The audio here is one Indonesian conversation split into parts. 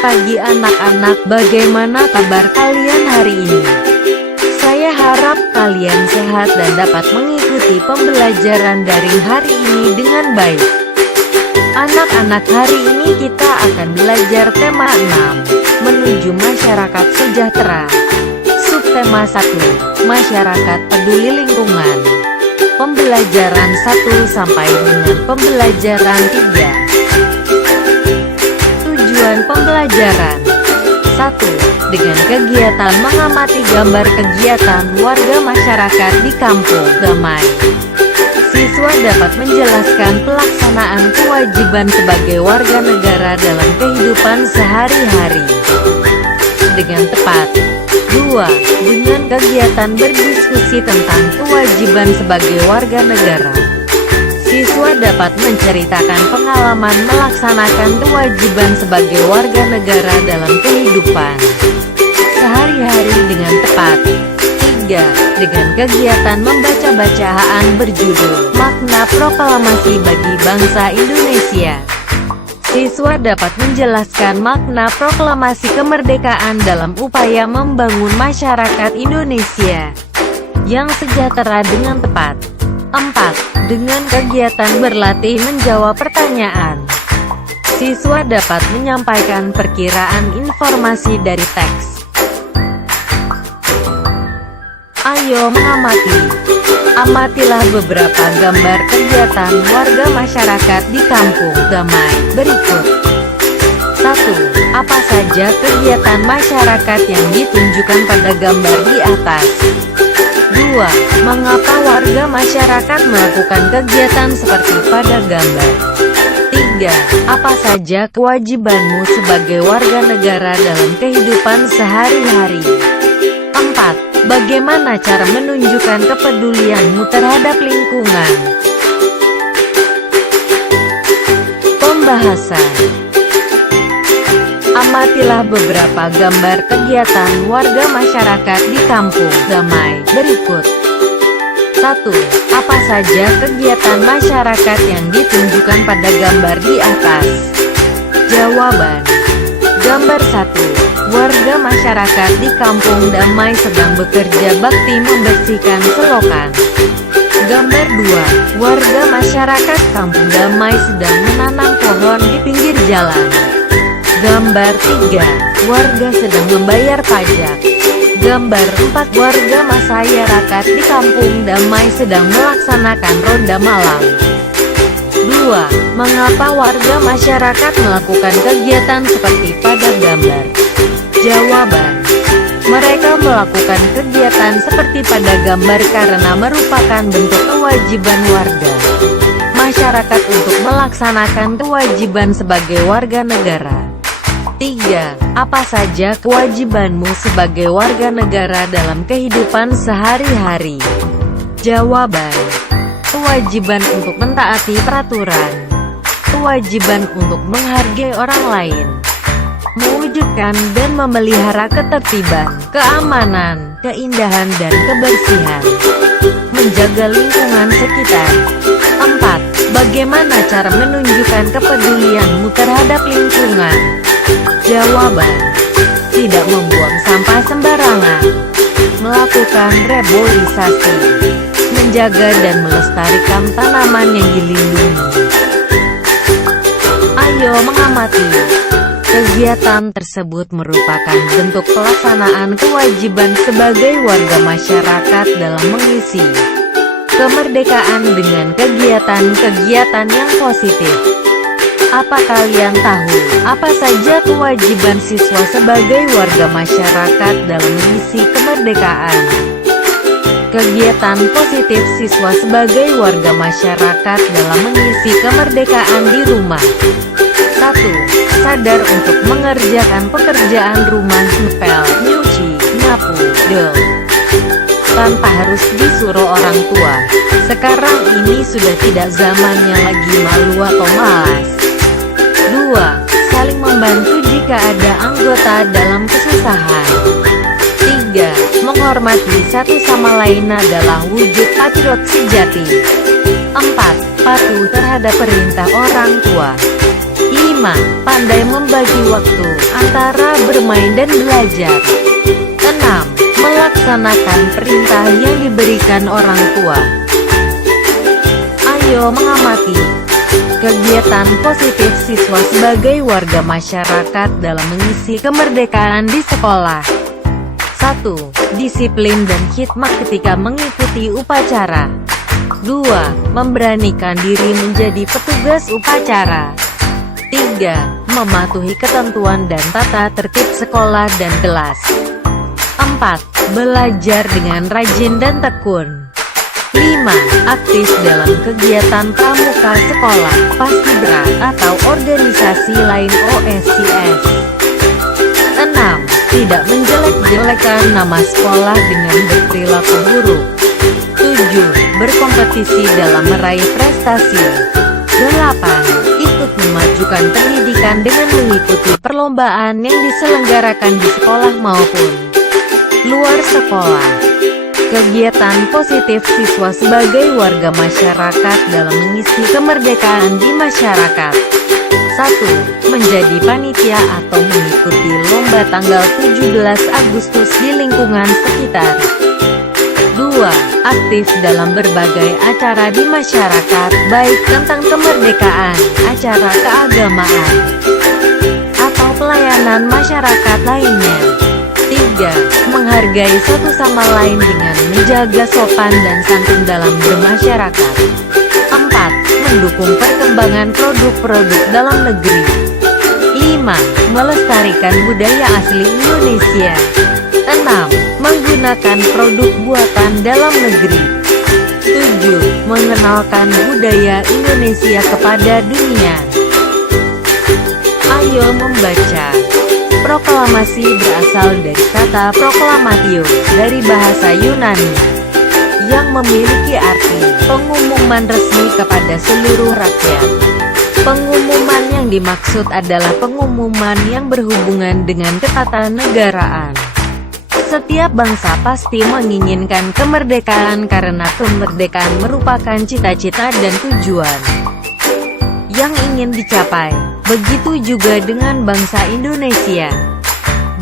pagi anak-anak, bagaimana kabar kalian hari ini? Saya harap kalian sehat dan dapat mengikuti pembelajaran daring hari ini dengan baik. Anak-anak, hari ini kita akan belajar tema 6, menuju masyarakat sejahtera. Subtema 1, masyarakat peduli lingkungan. Pembelajaran 1 sampai dengan pembelajaran 3. Tujuan pembelajaran 1. Dengan kegiatan mengamati gambar kegiatan warga masyarakat di kampung damai, siswa dapat menjelaskan pelaksanaan kewajiban sebagai warga negara dalam kehidupan sehari-hari dengan tepat. 2. Dengan kegiatan berdiskusi tentang kewajiban sebagai warga negara, siswa dapat menceritakan pengalaman melaksanakan kewajiban sebagai warga negara dalam kehidupan sehari-hari dengan tepat. 3. Dengan kegiatan membaca bacaan berjudul Makna Proklamasi bagi Bangsa Indonesia, siswa dapat menjelaskan makna proklamasi kemerdekaan dalam upaya membangun masyarakat Indonesia yang sejahtera dengan tepat. 4. Dengan kegiatan berlatih menjawab pertanyaan, siswa dapat menyampaikan perkiraan informasi dari teks. Ayo mengamati. Amatilah beberapa gambar kegiatan warga masyarakat di kampung damai berikut. 1. Apa saja kegiatan masyarakat yang ditunjukkan pada gambar di atas? 2. Mengapa warga masyarakat melakukan kegiatan seperti pada gambar? 3. Apa saja kewajibanmu sebagai warga negara dalam kehidupan sehari-hari? 4. Bagaimana cara menunjukkan kepedulianmu terhadap lingkungan? Pembahasan. Amatilah beberapa gambar kegiatan warga masyarakat di kampung damai berikut. 1. Apa saja kegiatan masyarakat yang ditunjukkan pada gambar di atas? Jawaban. Gambar 1. Warga masyarakat di kampung damai sedang bekerja bakti membersihkan selokan. Gambar 2. Warga masyarakat kampung damai sedang menanam pohon di pinggir jalan. Gambar 3. Warga sedang membayar pajak. Gambar 4. Warga masyarakat di kampung damai sedang melaksanakan ronda malam. 2. Mengapa warga masyarakat melakukan kegiatan seperti pada gambar? Jawaban. Mereka melakukan kegiatan seperti pada gambar karena merupakan bentuk kewajiban warga masyarakat untuk melaksanakan kewajiban sebagai warga negara. 3. Apa saja kewajibanmu sebagai warga negara dalam kehidupan sehari-hari? Jawaban. Kewajiban untuk mentaati peraturan, kewajiban untuk menghargai orang lain, mewujudkan dan memelihara ketertiban, keamanan, keindahan dan kebersihan, menjaga lingkungan sekitar. 4. Bagaimana cara menunjukkan kepedulianmu terhadap lingkungan? Jawaban. Tidak membuang sampah sembarangan, melakukan reboisasi, menjaga dan melestarikan tanaman yang dilindungi. Ayo mengamati. Kegiatan tersebut merupakan bentuk pelaksanaan kewajiban sebagai warga masyarakat dalam mengisi kemerdekaan dengan kegiatan-kegiatan yang positif. Apa kalian tahu, apa saja kewajiban siswa sebagai warga masyarakat dalam mengisi kemerdekaan? Kegiatan positif siswa sebagai warga masyarakat dalam mengisi kemerdekaan di rumah. 1. Sadar untuk mengerjakan pekerjaan rumah, ngepel, nyuci, nyapu, del, tanpa harus disuruh orang tua. Sekarang ini sudah tidak zamannya lagi malu atau malas. 2. Saling membantu jika ada anggota dalam kesusahan. 3. Menghormati satu sama lain adalah wujud patriot sejati. 4. Patuh terhadap perintah orang tua. 5. Pandai membagi waktu. antara bermain dan belajar. 6. Melaksanakan perintah yang diberikan orang tua. Ayo mengamati kegiatan positif siswa sebagai warga masyarakat dalam mengisi kemerdekaan di sekolah. 1. Disiplin dan hikmat ketika mengikuti upacara. 2. Memberanikan diri menjadi petugas upacara. 3. Mematuhi ketentuan dan tata tertib sekolah dan kelas. 4. Belajar dengan rajin dan tekun. 5. Aktif dalam kegiatan pramuka sekolah, paskibra, atau organisasi lain OSIS. 6. Tidak menjelek-jelekan nama sekolah dengan berperilaku buruk. 7. Berkompetisi dalam meraih prestasi. 8. Ikut memajukan pendidikan dengan mengikuti perlombaan yang diselenggarakan di sekolah maupun luar sekolah. Kegiatan positif siswa sebagai warga masyarakat dalam mengisi kemerdekaan di masyarakat. 1. Menjadi panitia atau mengikuti lomba tanggal 17 Agustus di lingkungan sekitar. 2. Aktif dalam berbagai acara di masyarakat, baik tentang kemerdekaan, acara keagamaan, atau pelayanan masyarakat lainnya. 3. Menghargai satu sama lain dengan menjaga sopan dan santun dalam bermasyarakat. 4. Mendukung perkembangan produk-produk dalam negeri. 5. Melestarikan budaya asli Indonesia. 6. Menggunakan produk buatan dalam negeri. 7. Mengenalkan budaya Indonesia kepada dunia. Ayo membaca. Proklamasi berasal dari kata proklamatio, dari bahasa Yunani, yang memiliki arti pengumuman resmi kepada seluruh rakyat. Pengumuman yang dimaksud adalah pengumuman yang berhubungan dengan ketatanegaraan. Setiap bangsa pasti menginginkan kemerdekaan karena kemerdekaan merupakan cita-cita dan tujuan yang ingin dicapai. Begitu juga dengan bangsa Indonesia.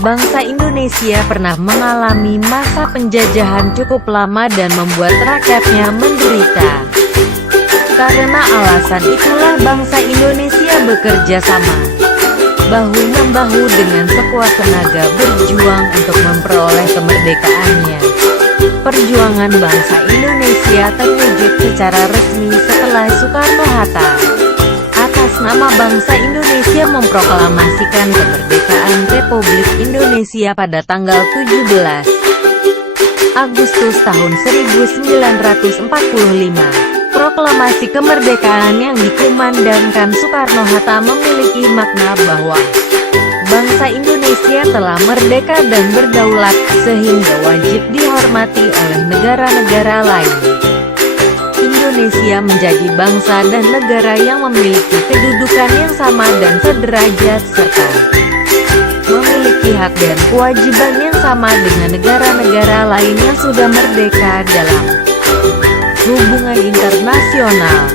Bangsa Indonesia pernah mengalami masa penjajahan cukup lama dan membuat rakyatnya menderita. Karena alasan itulah bangsa Indonesia bekerja sama, bahu-membahu dengan sekuat tenaga berjuang untuk memperoleh kemerdekaannya. Perjuangan bangsa Indonesia terwujud secara resmi setelah Soekarno-Hatta atas nama bangsa Indonesia memproklamasikan kemerdekaan Republik Indonesia pada tanggal 17 Agustus tahun 1945. Proklamasi kemerdekaan yang dikumandangkan Soekarno-Hatta memiliki makna bahwa bangsa Indonesia telah merdeka dan berdaulat, sehingga wajib dihormati oleh negara-negara lain. Indonesia menjadi bangsa dan negara yang memiliki kedudukan yang sama dan sederajat serta memiliki hak dan kewajiban yang sama dengan negara-negara lain yang sudah merdeka dalam hubungan internasional.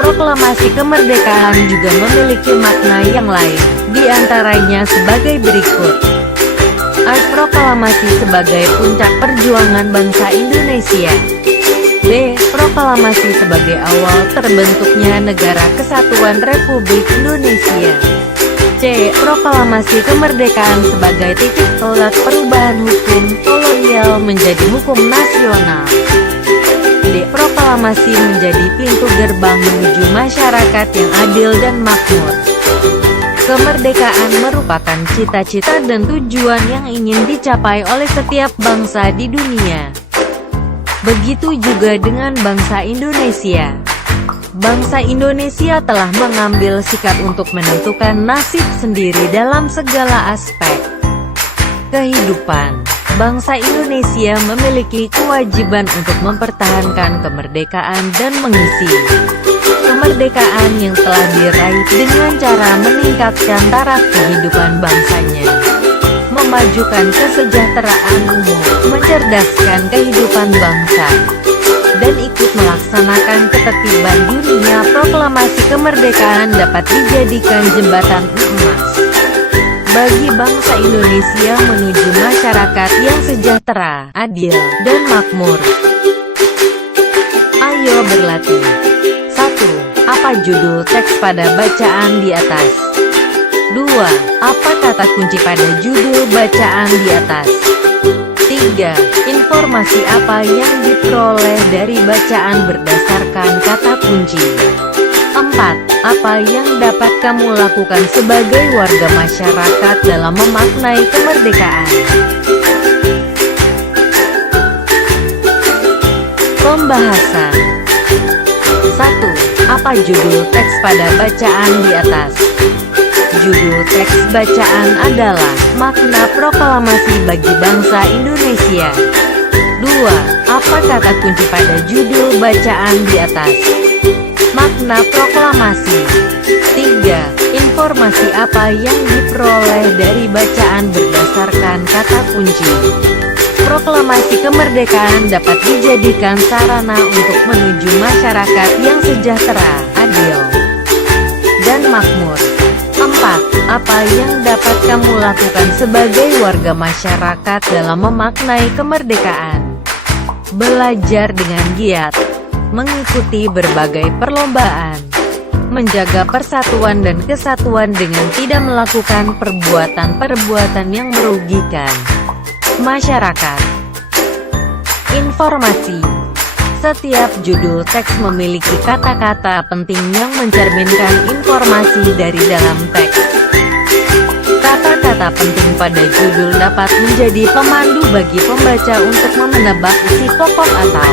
Proklamasi kemerdekaan juga memiliki makna yang lain, di antaranya sebagai berikut. A. Proklamasi sebagai puncak perjuangan bangsa Indonesia. B. Proklamasi sebagai awal terbentuknya Negara Kesatuan Republik Indonesia. C. Proklamasi kemerdekaan sebagai titik tolak perubahan hukum kolonial menjadi hukum nasional. D. Proklamasi menjadi pintu gerbang menuju masyarakat yang adil dan makmur. Kemerdekaan merupakan cita-cita dan tujuan yang ingin dicapai oleh setiap bangsa di dunia. Begitu juga dengan bangsa Indonesia. Bangsa Indonesia telah mengambil sikap untuk menentukan nasib sendiri dalam segala aspek kehidupan. Bangsa Indonesia memiliki kewajiban untuk mempertahankan kemerdekaan dan mengisi kemerdekaan yang telah diraih dengan cara meningkatkan taraf kehidupan bangsanya, memajukan kesejahteraan umum, mencerdaskan kehidupan bangsa, dan ikut melaksanakan ketertiban dunia. Proklamasi kemerdekaan dapat dijadikan jembatan emas bagi bangsa Indonesia menuju masyarakat yang sejahtera, adil, dan makmur. Ayo berlatih. 1. Apa judul teks pada bacaan di atas? 2. Apa kata kunci pada judul bacaan di atas? 3. Informasi apa yang diperoleh dari bacaan berdasarkan kata kunci? 4. Apa yang dapat kamu lakukan sebagai warga masyarakat dalam memaknai kemerdekaan? Pembahasan. 1. Apa judul teks pada bacaan di atas? Judul teks bacaan adalah Makna Proklamasi bagi Bangsa Indonesia. 2. Apa kata kunci pada judul bacaan di atas? Makna proklamasi. 3. Informasi apa yang diperoleh dari bacaan berdasarkan kata kunci? Proklamasi kemerdekaan dapat dijadikan sarana untuk menuju masyarakat yang sejahtera, adil, dan makmur. 4. Apa yang dapat kamu lakukan sebagai warga masyarakat dalam memaknai kemerdekaan? Belajar dengan giat, mengikuti berbagai perlombaan, menjaga persatuan dan kesatuan dengan tidak melakukan perbuatan-perbuatan yang merugikan masyarakat. Informasi. Setiap judul teks memiliki kata-kata penting yang mencerminkan informasi dari dalam teks. Kata-kata penting pada judul dapat menjadi pemandu bagi pembaca untuk menebak isi pokok atau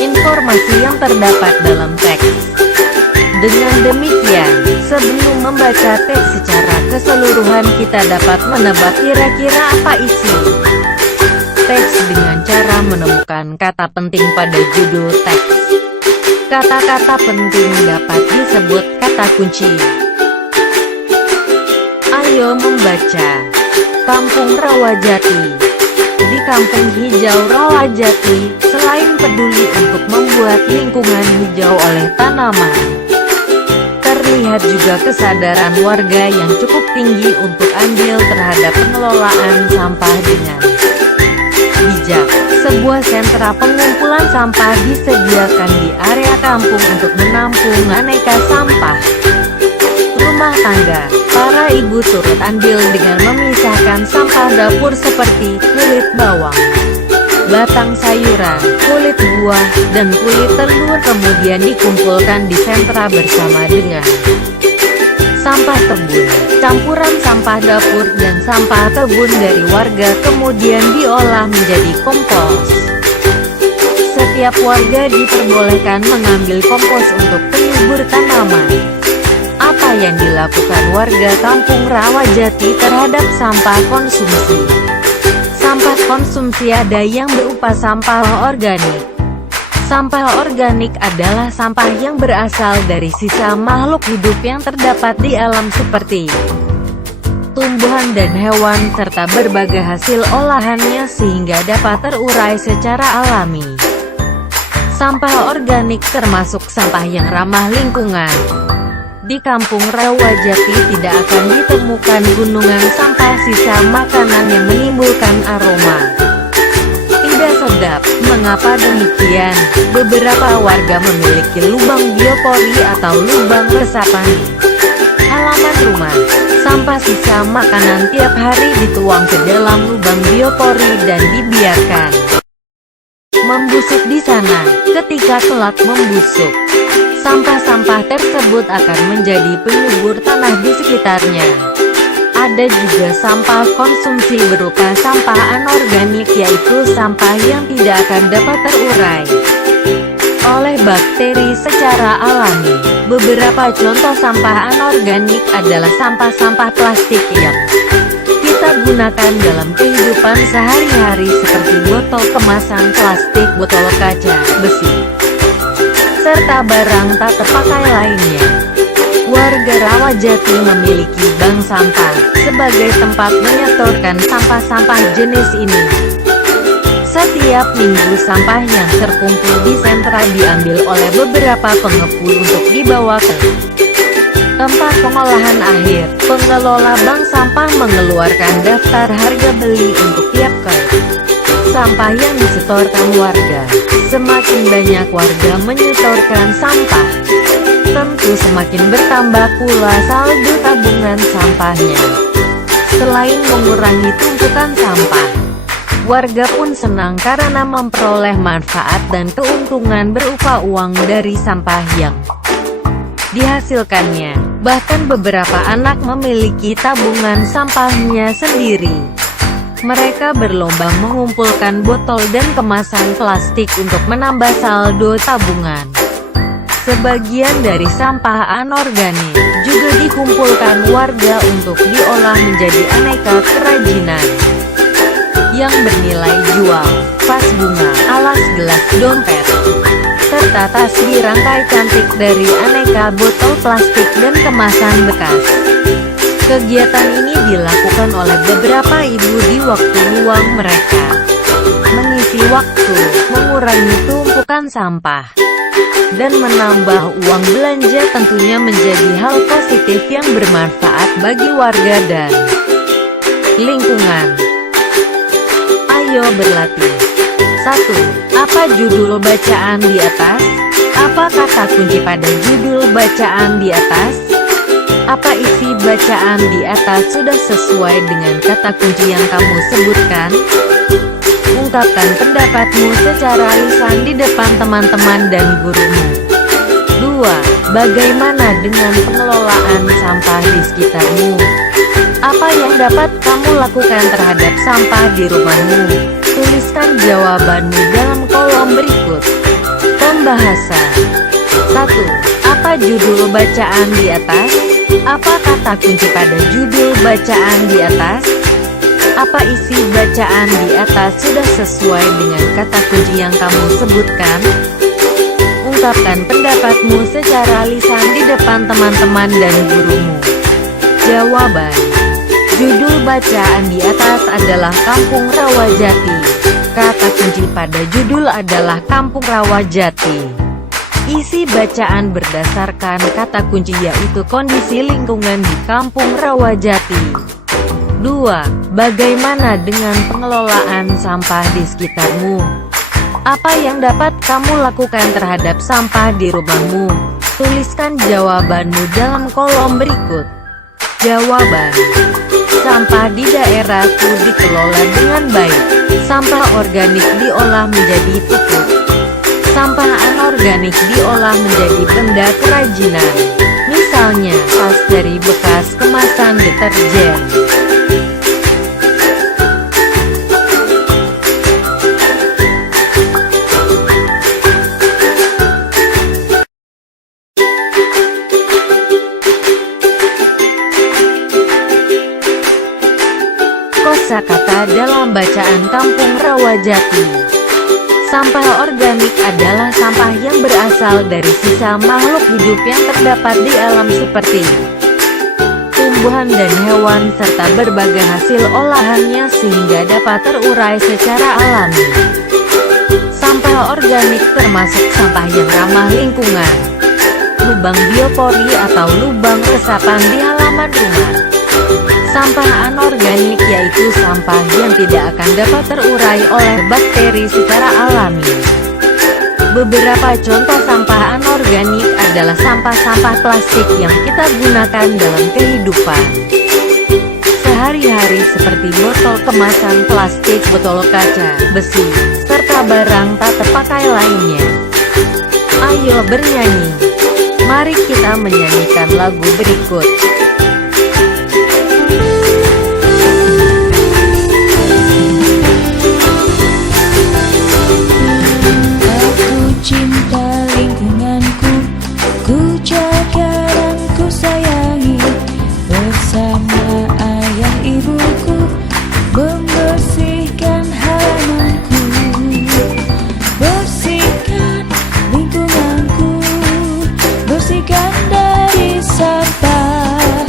informasi yang terdapat dalam teks. Dengan demikian, sebelum membaca teks secara keseluruhan kita dapat menebak kira-kira apa isi teks dengan cara menemukan kata penting pada judul teks. Kata-kata penting dapat disebut kata kunci. Ayo membaca. Kampung Rawajati. Di Kampung Hijau Rawajati, selain peduli untuk membuat lingkungan hijau oleh tanaman, terlihat juga kesadaran warga yang cukup tinggi untuk andil terhadap pengelolaan sampah dengan bijak. Sebuah sentra pengumpulan sampah disediakan di area kampung untuk menampung aneka sampah rumah tangga. Para ibu turut andil dengan memisahkan sampah dapur seperti kulit bawang, batang sayuran, kulit buah, dan kulit telur, kemudian dikumpulkan di sentra bersama dengan sampah kebun. Campuran sampah dapur dan sampah kebun dari warga kemudian diolah menjadi kompos. Setiap warga diperbolehkan mengambil kompos untuk penyubur tanaman. Apa yang dilakukan warga Kampung Rawajati terhadap sampah konsumsi? Sampah konsumsi ada yang berupa sampah organik. Sampah organik adalah sampah yang berasal dari sisa makhluk hidup yang terdapat di alam seperti tumbuhan dan hewan serta berbagai hasil olahannya sehingga dapat terurai secara alami. Sampah organik termasuk sampah yang ramah lingkungan. Di Kampung Rawajati tidak akan ditemukan gunungan sampah sisa makanan yang menimbulkan aroma tidak sedap. Mengapa demikian? Beberapa warga memiliki lubang biopori atau lubang resapan di halaman rumah. Sampah sisa makanan tiap hari dituang ke dalam lubang biopori dan dibiarkan membusuk di sana. Ketika kelak membusuk, sampah-sampah tersebut akan menjadi penyubur tanah di sekitarnya. Ada juga sampah konsumsi berupa sampah anorganik, yaitu sampah yang tidak akan dapat terurai oleh bakteri secara alami. Beberapa contoh sampah anorganik adalah sampah-sampah plastik yang kita gunakan dalam kehidupan sehari-hari seperti botol kemasan plastik, botol kaca, besi, serta barang tak terpakai lainnya. Warga Rawajati memiliki bank sampah sebagai tempat menyetorkan sampah-sampah jenis ini. Setiap minggu sampah yang terkumpul di sentra diambil oleh beberapa pengepul untuk dibawa ke Tempat pengolahan akhir, pengelola bank sampah mengeluarkan daftar harga beli untuk tiap kali sampah yang disetorkan warga. Semakin banyak warga menyetorkan sampah, tentu semakin bertambah pula saldo tabungan sampahnya. Selain mengurangi tumpukan sampah, warga pun senang karena memperoleh manfaat dan keuntungan berupa uang dari sampah yang dihasilkannya. Bahkan beberapa anak memiliki tabungan sampahnya sendiri. Mereka berlomba mengumpulkan botol dan kemasan plastik untuk menambah saldo tabungan. Sebagian dari sampah anorganik juga dikumpulkan warga untuk diolah menjadi aneka kerajinan yang bernilai jual, vas bunga, alas gelas, dompet, serta tas dirangkai cantik dari aneka botol plastik dan kemasan bekas. Kegiatan ini dilakukan oleh beberapa ibu di waktu luang mereka, mengisi waktu, mengurangi tumpukan sampah, dan menambah uang belanja tentunya menjadi hal positif yang bermanfaat bagi warga dan lingkungan. Ayo berlatih. 1. Apa judul bacaan di atas? Apa kata kunci pada judul bacaan di atas? Apa isi bacaan di atas sudah sesuai dengan kata kunci yang kamu sebutkan? Ungkapkan pendapatmu secara lisan di depan teman-teman dan gurumu. 2. Bagaimana dengan pengelolaan sampah di sekitarmu? Apa yang dapat kamu lakukan terhadap sampah di rumahmu? Tuliskan jawabanmu dalam kolom berikut. Pembahasan. 1. Apa judul bacaan di atas? Apa kata kunci pada judul bacaan di atas? Apa isi bacaan di atas sudah sesuai dengan kata kunci yang kamu sebutkan? Ungkapkan pendapatmu secara lisan di depan teman-teman dan gurumu. Jawaban. Judul bacaan di atas adalah Kampung Rawajati. Kata kunci pada judul adalah Kampung Rawajati. Isi bacaan berdasarkan kata kunci yaitu kondisi lingkungan di Kampung Rawajati. 2. Bagaimana dengan pengelolaan sampah di sekitarmu? Apa yang dapat kamu lakukan terhadap sampah di rumahmu? Tuliskan jawabanmu dalam kolom berikut. Jawaban. Sampah di daerahku dikelola dengan baik. Sampah organik diolah menjadi pupuk. Sampah anorganik diolah menjadi benda kerajinan. Misalnya, tas dari bekas kemasan deterjen. Kosakata dalam bacaan Kampung Rawajati. Sampah organik adalah sampah yang berasal dari sisa makhluk hidup yang terdapat di alam seperti tumbuhan dan hewan serta berbagai hasil olahannya sehingga dapat terurai secara alami. Sampah organik termasuk sampah yang ramah lingkungan, lubang biopori atau lubang resapan di halaman rumah. Sampah anorganik yaitu sampah yang tidak akan dapat terurai oleh bakteri secara alami. Beberapa contoh sampah anorganik adalah sampah-sampah plastik yang kita gunakan dalam kehidupan sehari-hari seperti botol kemasan plastik, botol kaca, besi, serta barang tak terpakai lainnya. Ayo bernyanyi. Mari kita menyanyikan lagu berikut. Cinta lingkunganku, ku jaga dan ku sayangi. Bersama ayah ibuku, membersihkan halamanku. Bersihkan lingkunganku, bersihkan dari sampah.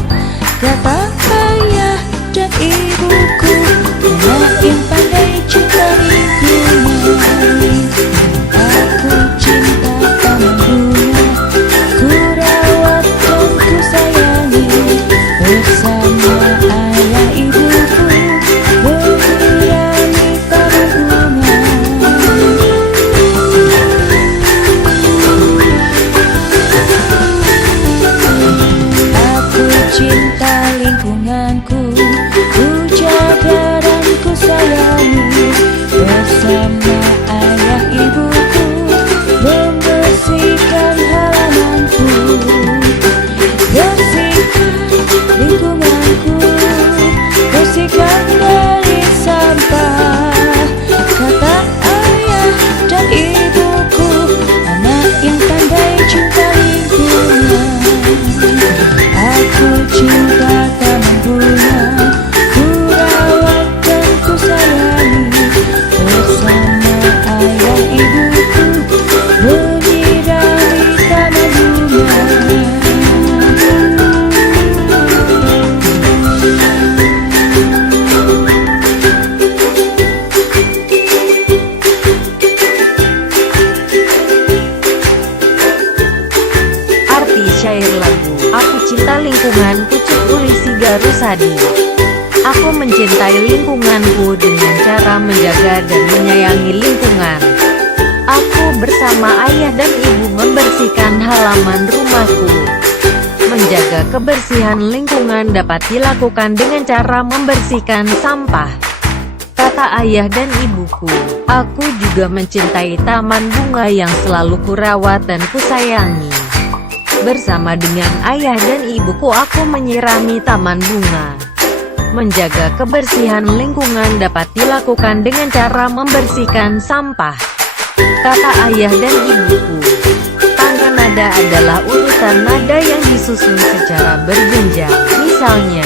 Rusadi. Aku mencintai lingkunganku dengan cara menjaga dan menyayangi lingkungan. Aku bersama ayah dan ibu membersihkan halaman rumahku. Menjaga kebersihan lingkungan dapat dilakukan dengan cara membersihkan sampah, kata ayah dan ibuku. Aku juga mencintai taman bunga yang selalu kurawat dan kusayangi. Bersama dengan ayah dan ibuku aku menyirami taman bunga. Menjaga kebersihan lingkungan dapat dilakukan dengan cara membersihkan sampah, kata ayah dan ibuku. Tangga nada adalah urutan nada yang disusun secara berjenjang. Misalnya,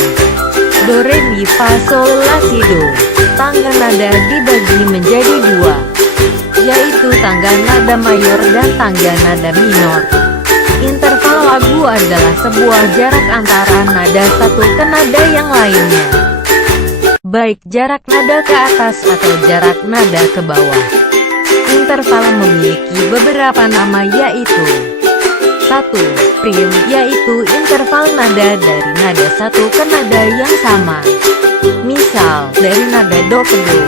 do, re, mi, fa, sol, la, si, do. Tangga nada dibagi menjadi dua, yaitu tangga nada mayor dan tangga nada minor. Interval lagu adalah sebuah jarak antara nada satu ke nada yang lainnya, baik jarak nada ke atas atau jarak nada ke bawah. Interval memiliki beberapa nama, yaitu 1. Prim, yaitu interval nada dari nada satu ke nada yang sama. Misal, dari nada do ke do.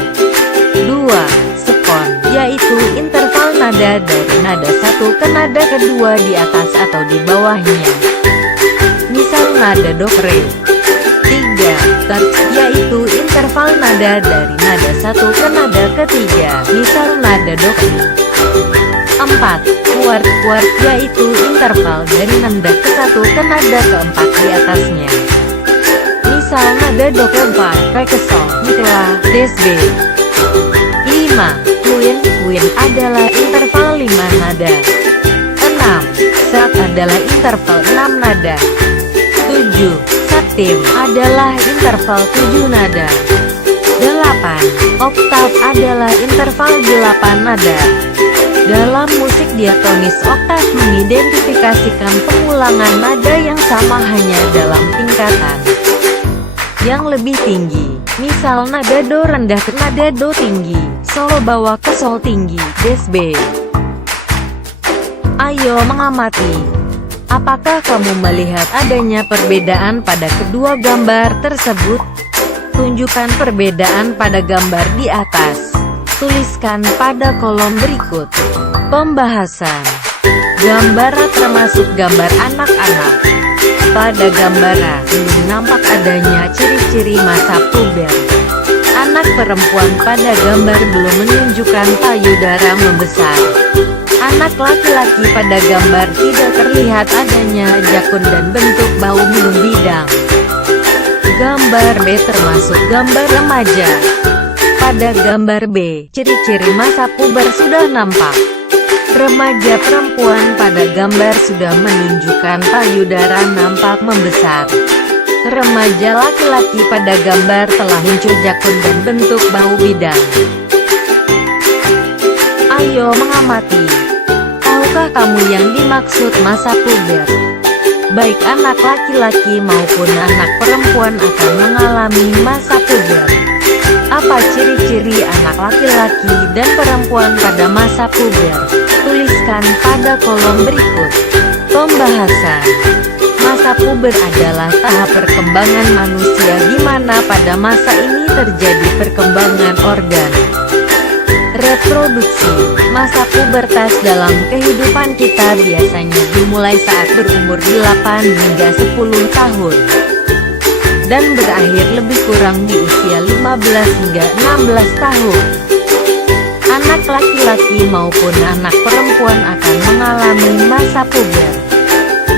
2. Sekon, yaitu interval nada dari nada satu ke nada kedua di atas atau di bawahnya. Misal nada do ke re. 3. Terts, yaitu interval nada dari nada satu ke nada ketiga. Misal nada do ke mi. 4. Kuart, yaitu interval dari nada ke-1 ke nada ke-4 di atasnya. Misal nada do ke-4, re ke sol, mi ke la, des be. 5. Quint adalah interval 5 nada. 6. Sat adalah interval 6 nada. 7. Septim adalah interval 7 nada. 8. Oktav adalah interval 8 nada. Dalam musik diatonis, oktav mengidentifikasikan pengulangan nada yang sama hanya dalam tingkatan yang lebih tinggi. Misal nada do rendah ke nada do tinggi, sol bawah ke sol tinggi, des be. Ayo mengamati. Apakah kamu melihat adanya perbedaan pada kedua gambar tersebut? Tunjukkan perbedaan pada gambar di atas. Tuliskan pada kolom berikut. Pembahasan. Gambar A termasuk gambar anak-anak. Pada gambar A, belum nampak adanya ciri-ciri masa puber. Anak perempuan pada gambar belum menunjukkan payudara membesar. Anak laki-laki pada gambar tidak terlihat adanya jakun dan bentuk bau belum bidang. Gambar B termasuk gambar remaja. Pada gambar B, ciri-ciri masa puber sudah nampak. Remaja perempuan pada gambar sudah menunjukkan payudara nampak membesar. Remaja laki-laki pada gambar telah muncul jakun dan bentuk bau bidang. Ayo mengamati. Tahukah kamu yang dimaksud masa puber? Baik anak laki-laki maupun anak perempuan akan mengalami masa puber. Apa ciri-ciri anak laki-laki dan perempuan pada masa puber? Tuliskan pada kolom berikut. Pembahasan. Masa puber adalah tahap perkembangan manusia di mana pada masa ini terjadi perkembangan organ reproduksi. Masa pubertas dalam kehidupan kita biasanya dimulai saat berumur 8 hingga 10 tahun. Dan berakhir lebih kurang di usia 15 hingga 16 tahun. Anak laki-laki maupun anak perempuan akan mengalami masa puber.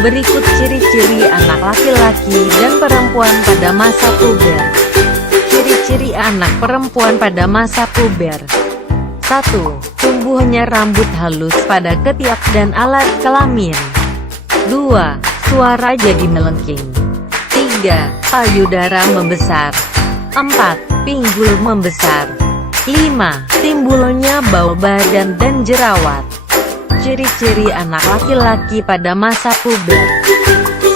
Berikut ciri-ciri anak laki-laki dan perempuan pada masa puber. Ciri-ciri anak perempuan pada masa puber. 1. Tumbuhnya rambut halus pada ketiak dan alat kelamin. 2. Suara jadi melengking. 3. Payudara membesar. 4. Pinggul membesar. 5. Timbulnya bau badan dan jerawat. Ciri-ciri anak laki-laki pada masa puber.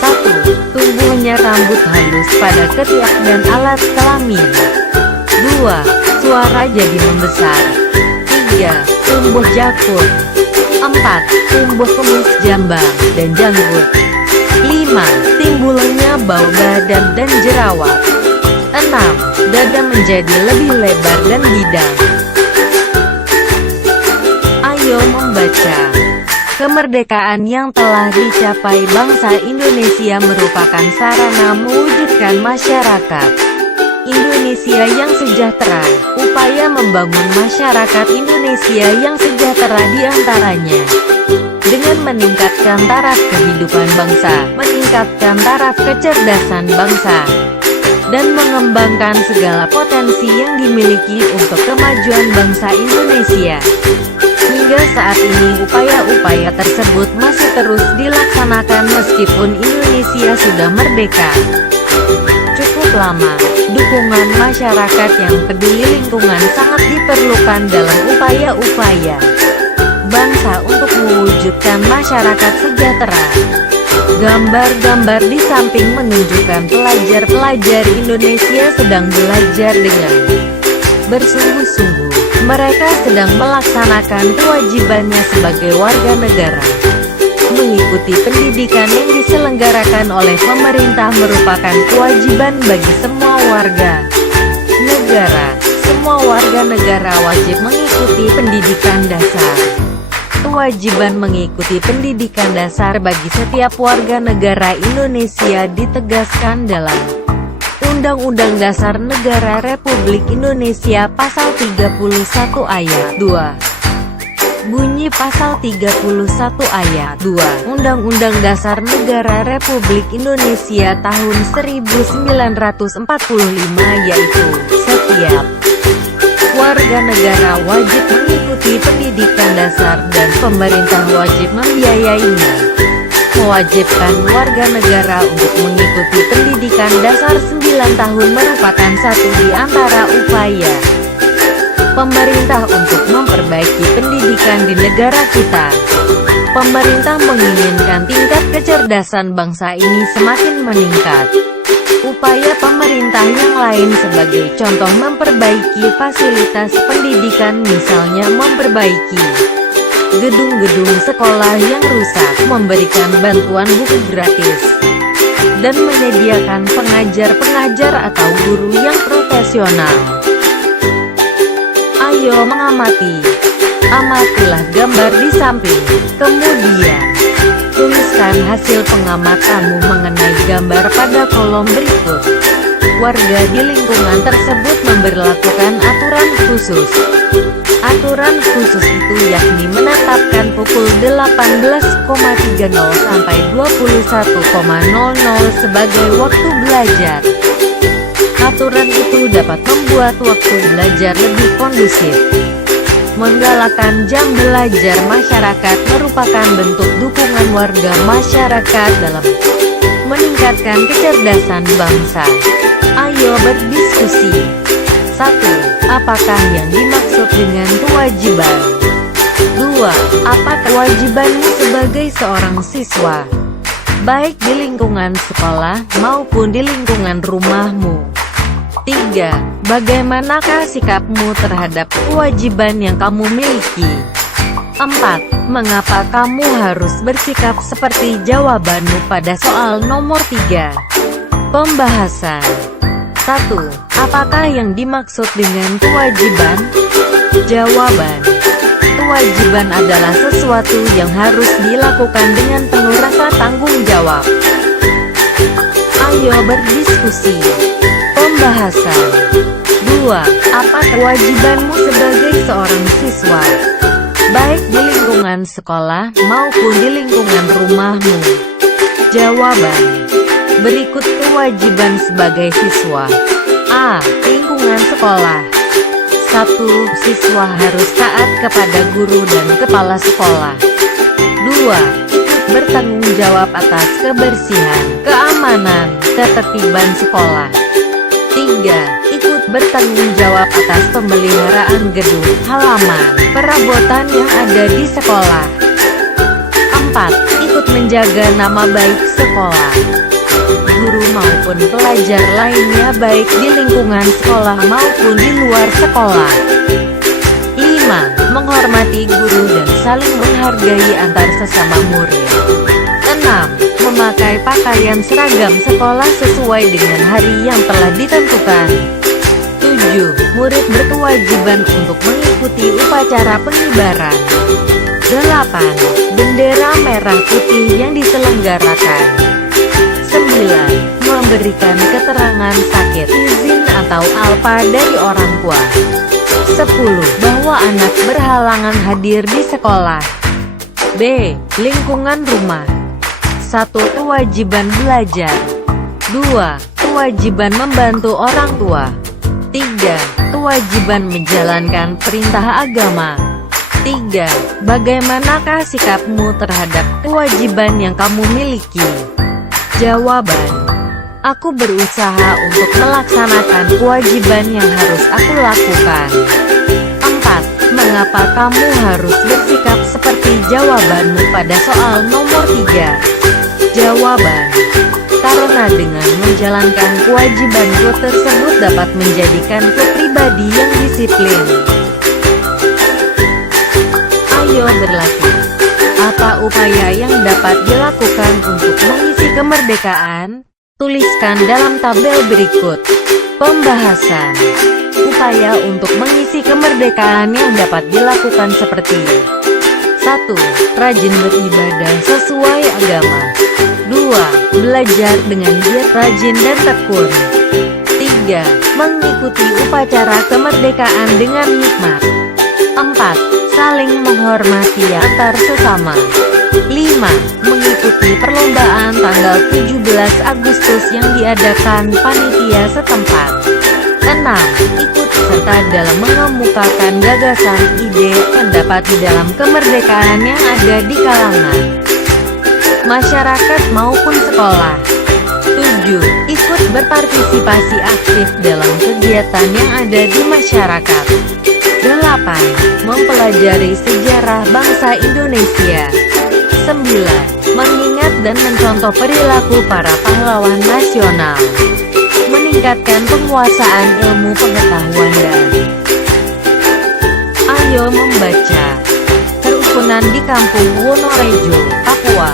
1. Tumbuhnya rambut halus pada ketiak dan alat kelamin. 2. Suara jadi membesar. 3. Tumbuh jakun. 4. Tumbuh kumis jambang dan janggut. 5. Timbulnya bau badan dan jerawat. 6. Dada menjadi lebih lebar dan bidang. Ayo membaca. Kemerdekaan yang telah dicapai bangsa Indonesia merupakan sarana mewujudkan masyarakat Indonesia yang sejahtera. Upaya membangun masyarakat Indonesia yang sejahtera diantaranya dengan meningkatkan taraf kehidupan bangsa, meningkatkan taraf kecerdasan bangsa, dan mengembangkan segala potensi yang dimiliki untuk kemajuan bangsa Indonesia. Hingga saat ini upaya-upaya tersebut masih terus dilaksanakan meskipun Indonesia sudah merdeka. Cukup lama, dukungan masyarakat yang peduli lingkungan sangat diperlukan dalam upaya-upaya bangsa untuk mewujudkan masyarakat sejahtera. Gambar-gambar di samping menunjukkan pelajar-pelajar Indonesia sedang belajar dengan bersungguh-sungguh. Mereka sedang melaksanakan kewajibannya sebagai warga negara. Mengikuti pendidikan yang diselenggarakan oleh pemerintah merupakan kewajiban bagi semua warga negara. Semua warga negara wajib mengikuti pendidikan dasar. Kewajiban mengikuti pendidikan dasar bagi setiap warga negara Indonesia ditegaskan dalam Undang-Undang Dasar Negara Republik Indonesia Pasal 31 Ayat 2. Bunyi Pasal 31 Ayat 2 Undang-Undang Dasar Negara Republik Indonesia tahun 1945 yaitu, setiap warga negara wajib mengikuti pendidikan dasar dan pemerintah wajib membiayainya. Mewajibkan warga negara untuk mengikuti pendidikan dasar 9 tahun merupakan satu di antara upaya pemerintah untuk memperbaiki pendidikan di negara kita. Pemerintah menginginkan tingkat kecerdasan bangsa ini semakin meningkat. Upaya pemerintah yang lain sebagai contoh memperbaiki fasilitas pendidikan, misalnya memperbaiki gedung-gedung sekolah yang rusak, memberikan bantuan buku gratis, dan menyediakan pengajar-pengajar atau guru yang profesional. Ayo mengamati. Amatilah gambar di samping. Kemudian, tuliskan hasil pengamatanmu mengenai gambar pada kolom berikut. Warga di lingkungan tersebut memberlakukan aturan khusus. Aturan khusus itu yakni menetapkan pukul 18.30 sampai 21.00 sebagai waktu belajar. Aturan itu dapat membuat waktu belajar lebih kondusif. Menggalakkan jam belajar masyarakat merupakan bentuk dukungan warga masyarakat dalam meningkatkan kecerdasan bangsa. Ayo berdiskusi. 1. Apakah yang dimaksud dengan kewajiban? 2. Apa kewajibanmu sebagai seorang siswa, baik di lingkungan sekolah maupun di lingkungan rumahmu? 3. Bagaimanakah sikapmu terhadap kewajiban yang kamu miliki? 4. Mengapa kamu harus bersikap seperti jawabanmu pada soal nomor 3? Pembahasan. 1. Apakah yang dimaksud dengan kewajiban? Jawaban. Kewajiban adalah sesuatu yang harus dilakukan dengan penuh rasa tanggung jawab. Ayo berdiskusi. Pembahasan. 2. Apa kewajibanmu sebagai seorang siswa, baik di lingkungan sekolah maupun di lingkungan rumahmu? Jawaban. Berikut kewajiban sebagai siswa. A. Lingkungan sekolah. 1. Siswa harus taat kepada guru dan kepala sekolah. 2. Ikut bertanggung jawab atas kebersihan, keamanan, ketertiban sekolah. 3. Ikut bertanggung jawab atas pemeliharaan gedung, halaman, perabotan yang ada di sekolah. 4. Ikut menjaga nama baik sekolah. Guru maupun pelajar lainnya baik di lingkungan sekolah maupun di luar sekolah. 5. Menghormati guru dan saling menghargai antar sesama murid. 6. memakai pakaian seragam sekolah sesuai dengan hari yang telah ditentukan. 7. Murid berkewajiban untuk mengikuti upacara pengibaran. 8. Bendera merah putih yang diselenggarakan. 9. Memberikan keterangan sakit, izin atau alpa dari orang tua. 10. Bahwa anak berhalangan hadir di sekolah. B. Lingkungan rumah. 1. Kewajiban belajar. 2. Kewajiban membantu orang tua. 3. Kewajiban menjalankan perintah agama. 3. Bagaimanakah sikapmu terhadap kewajiban yang kamu miliki? Jawaban: aku berusaha untuk melaksanakan kewajiban yang harus aku lakukan. 4. Mengapa kamu harus bersikap seperti jawabanmu pada soal nomor 3? Jawaban: karena dengan menjalankan kewajibanku tersebut dapat menjadikanku pribadi yang disiplin. Ayo berlatih. Apa upaya yang dapat dilakukan untuk mengisi kemerdekaan? Tuliskan dalam tabel berikut. Pembahasan. Upaya untuk mengisi kemerdekaan yang dapat dilakukan seperti: 1. Rajin beribadah sesuai agama. 2. Belajar dengan giat, rajin dan tekun. 3. Mengikuti upacara kemerdekaan dengan hikmat. 4. Saling menghormati antar sesama. 5. Mengikuti perlombaan tanggal 17 Agustus yang diadakan panitia setempat. 6. Ikut serta dalam mengemukakan gagasan, ide, pendapat di dalam kemerdekaan yang ada di kalangan masyarakat maupun sekolah. 7. Ikut berpartisipasi aktif dalam kegiatan yang ada di masyarakat. 8. Mempelajari sejarah bangsa Indonesia. 9. Mengingat dan mencontoh perilaku para pahlawan nasional. Meningkatkan penguasaan ilmu pengetahuan dan ayo membaca. Kerukunan di Kampung Wonorejo, Papua.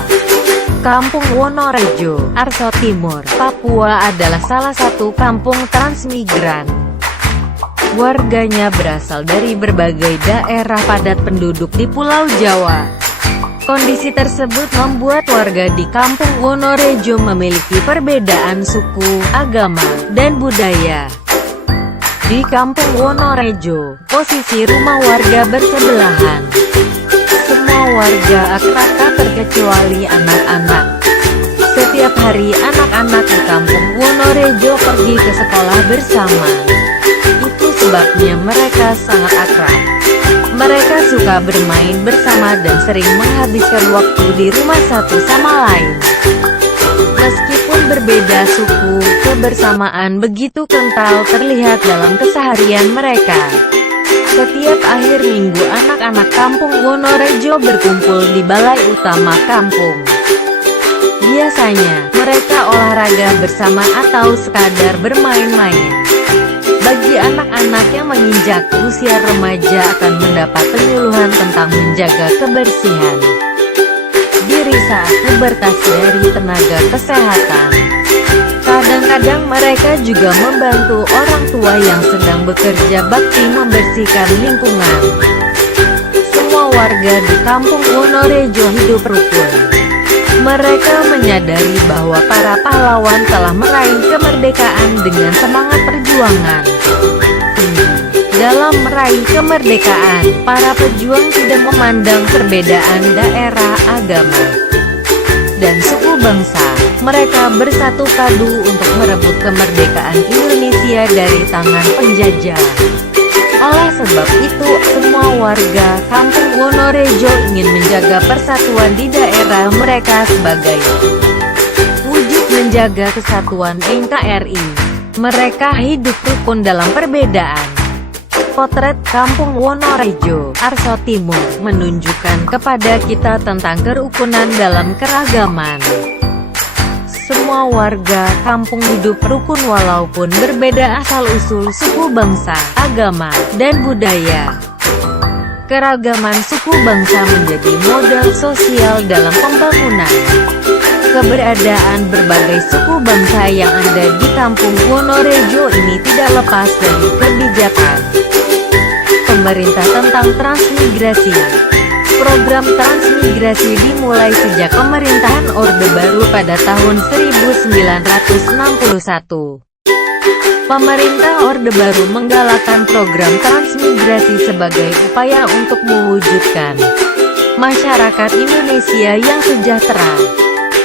Kampung Wonorejo, Arso Timur, Papua adalah salah satu kampung transmigran. Warganya berasal dari berbagai daerah padat penduduk di Pulau Jawa. Kondisi tersebut membuat warga di Kampung Wonorejo memiliki perbedaan suku, agama, dan budaya. Di Kampung Wonorejo, posisi rumah warga bersebelahan. Semua warga akrab terkecuali anak-anak. Setiap hari anak-anak di Kampung Wonorejo pergi ke sekolah bersama. Itu sebabnya mereka sangat akrab. Mereka suka bermain bersama dan sering menghabiskan waktu di rumah satu sama lain. Meskipun berbeda suku, kebersamaan begitu kental terlihat dalam keseharian mereka. Setiap akhir minggu anak-anak Kampung Wonorejo berkumpul di balai utama kampung. Biasanya, mereka olahraga bersama atau sekadar bermain-main. Bagi anak-anak yang menginjak usia remaja akan mendapat penyuluhan tentang menjaga kebersihan diri saat pubertas dari tenaga kesehatan. Kadang-kadang mereka juga membantu orang tua yang sedang bekerja bakti membersihkan lingkungan. Semua warga di Kampung Wonorejo hidup rukun. Mereka menyadari bahwa para pahlawan telah meraih kemerdekaan dengan semangat perjuangan. Dalam meraih kemerdekaan, para pejuang tidak memandang perbedaan daerah, agama, dan suku bangsa. Mereka bersatu padu untuk merebut kemerdekaan Indonesia dari tangan penjajah. Oleh sebab itu, semua warga Kampung Wonorejo ingin menjaga persatuan di daerah mereka sebagai wujud menjaga kesatuan NKRI. Mereka hidup rukun dalam perbedaan. Potret Kampung Wonorejo, Arso Timur, menunjukkan kepada kita tentang kerukunan dalam keragaman. Semua warga kampung hidup rukun walaupun berbeda asal-usul suku bangsa, agama, dan budaya. Keragaman suku bangsa menjadi modal sosial dalam pembangunan Keberadaan berbagai suku bangsa yang ada di Kampung Wonorejo ini tidak lepas dari kebijakan pemerintah tentang transmigrasi. Program transmigrasi dimulai sejak pemerintahan Orde Baru pada tahun 1961. Pemerintah Orde Baru menggalakkan program transmigrasi sebagai upaya untuk mewujudkan masyarakat Indonesia yang sejahtera.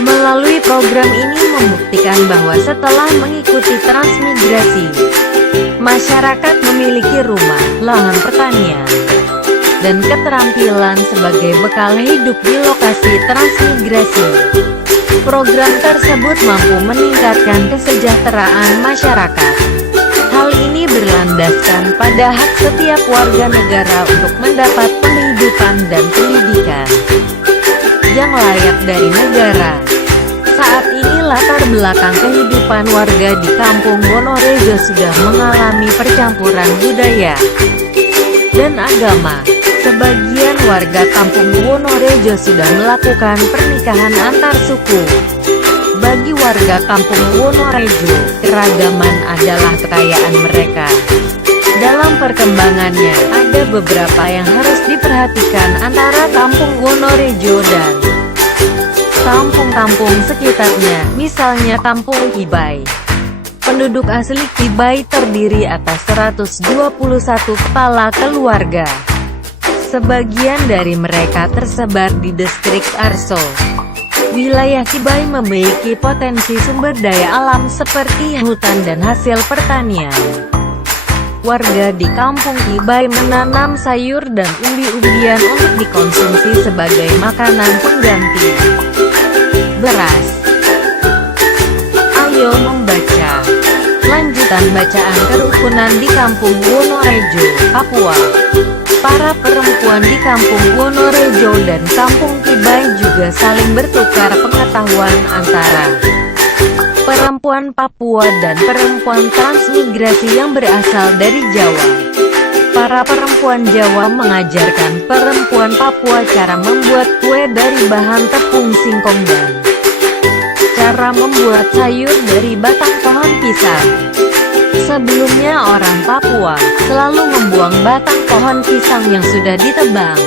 Melalui program ini membuktikan bahwa setelah mengikuti transmigrasi, masyarakat memiliki rumah, lahan pertanian, dan keterampilan sebagai bekal hidup di lokasi transmigrasi. Program tersebut mampu meningkatkan kesejahteraan masyarakat. Hal ini berlandaskan pada hak setiap warga negara untuk mendapat penghidupan dan pendidikan yang layak dari negara. Saat ini latar belakang kehidupan warga di Kampung Wonorejo sudah mengalami percampuran budaya dan agama. Sebagian warga Kampung Wonorejo sudah melakukan pernikahan antar suku. Bagi warga Kampung Wonorejo, keragaman adalah kekayaan mereka. Dalam perkembangannya, ada beberapa yang harus diperhatikan antara Kampung Wonorejo dan kampung-kampung sekitarnya, misalnya Kampung Kibai. Penduduk asli Kibai terdiri atas 121 kepala keluarga. Sebagian dari mereka tersebar di distrik Arso. Wilayah Kibai memiliki potensi sumber daya alam seperti hutan dan hasil pertanian. Warga di Kampung Kibai menanam sayur dan umbi-umbian untuk dikonsumsi sebagai makanan pengganti beras. Ayo membaca. Lanjutan bacaan kerukunan di Kampung Wonorejo, Papua. Para perempuan di Kampung Wonorejo dan Kampung Kibai juga saling bertukar pengetahuan antara perempuan Papua dan perempuan transmigrasi yang berasal dari Jawa. Para perempuan Jawa mengajarkan perempuan Papua cara membuat kue dari bahan tepung singkong dan cara membuat sayur dari batang pohon pisang. Sebelumnya orang Papua selalu membuang batang pohon pisang yang sudah ditebang.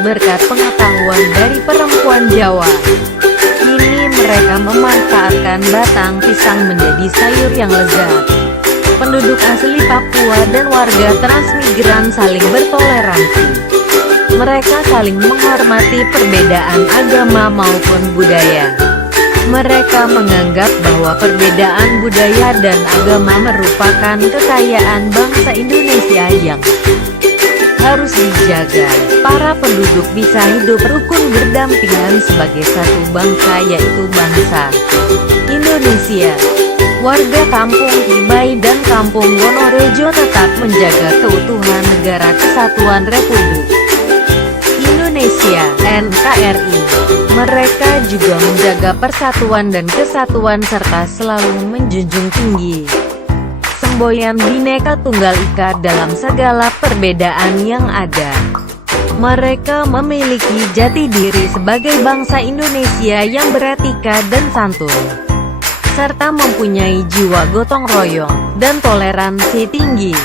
Berkat pengetahuan dari perempuan Jawa, kini mereka memanfaatkan batang pisang menjadi sayur yang lezat. Penduduk asli Papua dan warga transmigran saling bertoleransi. Mereka saling menghormati perbedaan agama maupun budaya. Mereka menganggap bahwa perbedaan budaya dan agama merupakan kekayaan bangsa Indonesia yang harus dijaga. Para penduduk bisa hidup rukun berdampingan sebagai satu bangsa, yaitu bangsa Indonesia. Warga Kampung Kibai dan Kampung Wonorejo tetap menjaga keutuhan Negara Kesatuan Republik Indonesia (NKRI). Mereka juga menjaga persatuan dan kesatuan serta selalu menjunjung tinggi semboyan Bhinneka Tunggal Ika dalam segala perbedaan yang ada. Mereka memiliki jati diri sebagai bangsa Indonesia yang beretika dan santun, serta mempunyai jiwa gotong royong dan toleransi tinggi.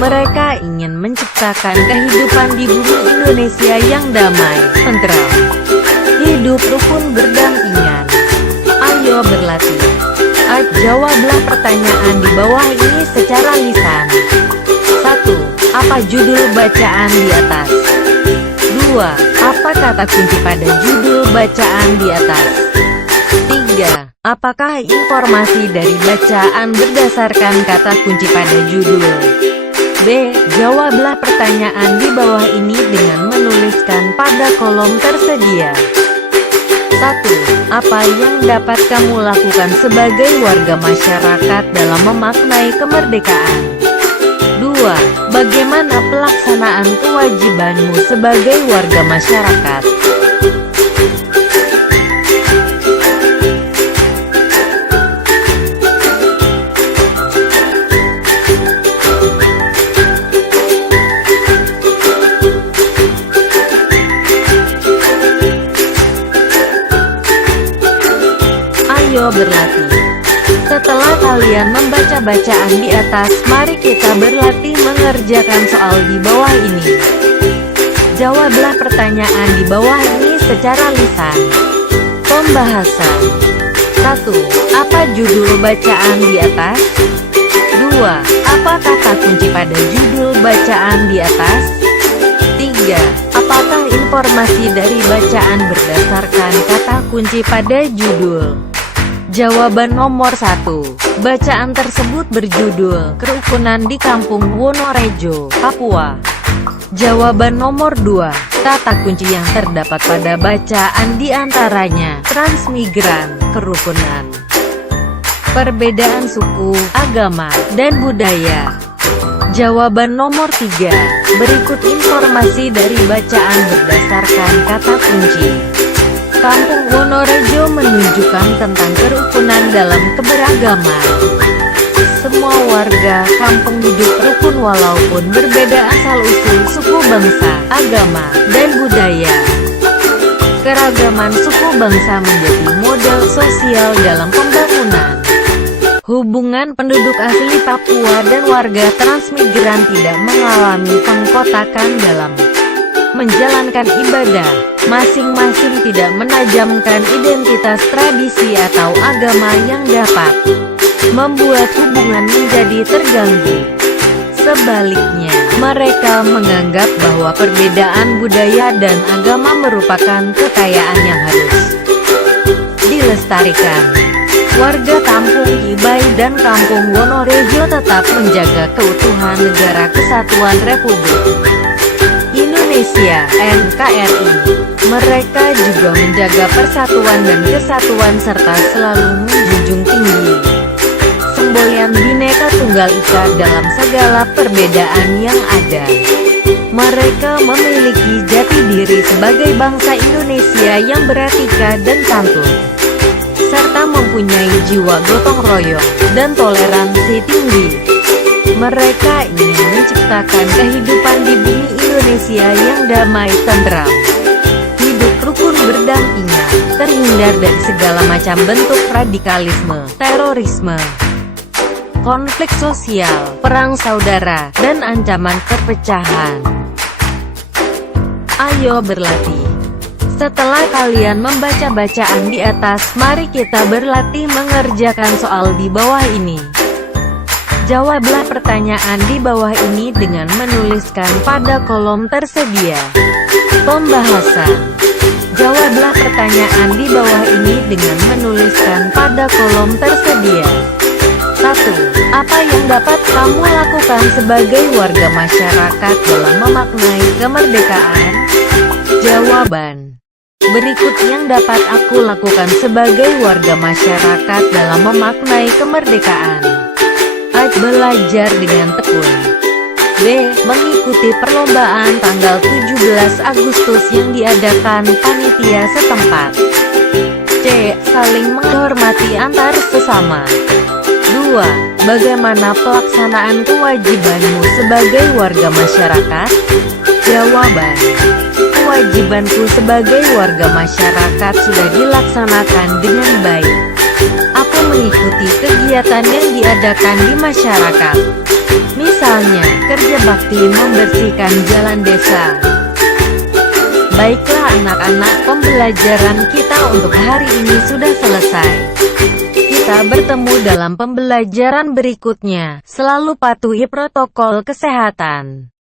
Mereka ingin menciptakan kehidupan di bumi Indonesia yang damai, tentram, hidup rukun berdampingan. Ayo berlatih. Jawablah pertanyaan di bawah ini secara lisan. 1. Apa judul bacaan di atas? 2. Apa kata kunci pada judul bacaan di atas? 3. Apakah informasi dari bacaan berdasarkan kata kunci pada judul? B. Jawablah pertanyaan di bawah ini dengan menuliskan pada kolom tersedia. 1. Apa yang dapat kamu lakukan sebagai warga masyarakat dalam memaknai kemerdekaan? 2. Bagaimana pelaksanaan kewajibanmu sebagai warga masyarakat? kalian membaca bacaan di atas, mari kita berlatih mengerjakan soal di bawah ini. Jawablah pertanyaan di bawah ini secara lisan. Pembahasan. 1. Apa judul bacaan di atas? 2. Apa kata kunci pada judul bacaan di atas? 3. Apakah informasi dari bacaan berdasarkan kata kunci pada judul? Jawaban nomor 1. Bacaan tersebut berjudul Kerukunan di Kampung Wonorejo, Papua. Jawaban nomor 2. Kata kunci yang terdapat pada bacaan diantaranya transmigran, kerukunan, perbedaan suku, agama, dan budaya. Jawaban nomor 3. Berikut informasi dari bacaan berdasarkan kata kunci. Kampung Wonorejo menunjukkan tentang kerukunan dalam keberagaman. Semua warga kampung hidup rukun walaupun berbeda asal-usul suku bangsa, agama, dan budaya. Keragaman suku bangsa menjadi model sosial dalam pembangunan. Hubungan penduduk asli Papua dan warga transmigran tidak mengalami pengkotakan dalam menjalankan ibadah. Masing-masing tidak menajamkan identitas tradisi atau agama yang dapat membuat hubungan menjadi terganggu. Sebaliknya, mereka menganggap bahwa perbedaan budaya dan agama merupakan kekayaan yang harus dilestarikan. Warga kampung Ibai dan kampung Wonorejo tetap menjaga keutuhan Negara Kesatuan Republik Indonesia (NKRI). Mereka juga menjaga persatuan dan kesatuan serta selalu menjunjung tinggi semboyan Bhinneka Tunggal Ika dalam segala perbedaan yang ada. Mereka memiliki jati diri sebagai bangsa Indonesia yang beretika dan santun, serta mempunyai jiwa gotong royong dan toleransi tinggi. Mereka ingin menciptakan kehidupan di bumi Indonesia yang damai tentram, hidup rukun berdampingan, terhindar dari segala macam bentuk radikalisme, terorisme, konflik sosial, perang saudara, dan ancaman perpecahan. Ayo berlatih. Setelah kalian membaca bacaan di atas, mari kita berlatih mengerjakan soal di bawah ini. Jawablah pertanyaan di bawah ini dengan menuliskan pada kolom tersedia. Pembahasan. Jawablah pertanyaan di bawah ini dengan menuliskan pada kolom tersedia. 1. Apa yang dapat kamu lakukan sebagai warga masyarakat dalam memaknai kemerdekaan? Jawaban. Berikut yang dapat aku lakukan sebagai warga masyarakat dalam memaknai kemerdekaan. A. Belajar dengan tekun. B. Mengikuti perlombaan tanggal 17 Agustus yang diadakan panitia setempat. C. Saling menghormati antar sesama. 2. Bagaimana pelaksanaan kewajibanmu sebagai warga masyarakat? Jawaban. Kewajibanku sebagai warga masyarakat sudah dilaksanakan dengan baik. Aku mengikuti kegiatan yang diadakan di masyarakat. Misalnya, kerja bakti membersihkan jalan desa. Baiklah anak-anak, pembelajaran kita untuk hari ini sudah selesai. Kita bertemu dalam pembelajaran berikutnya. Selalu patuhi protokol kesehatan.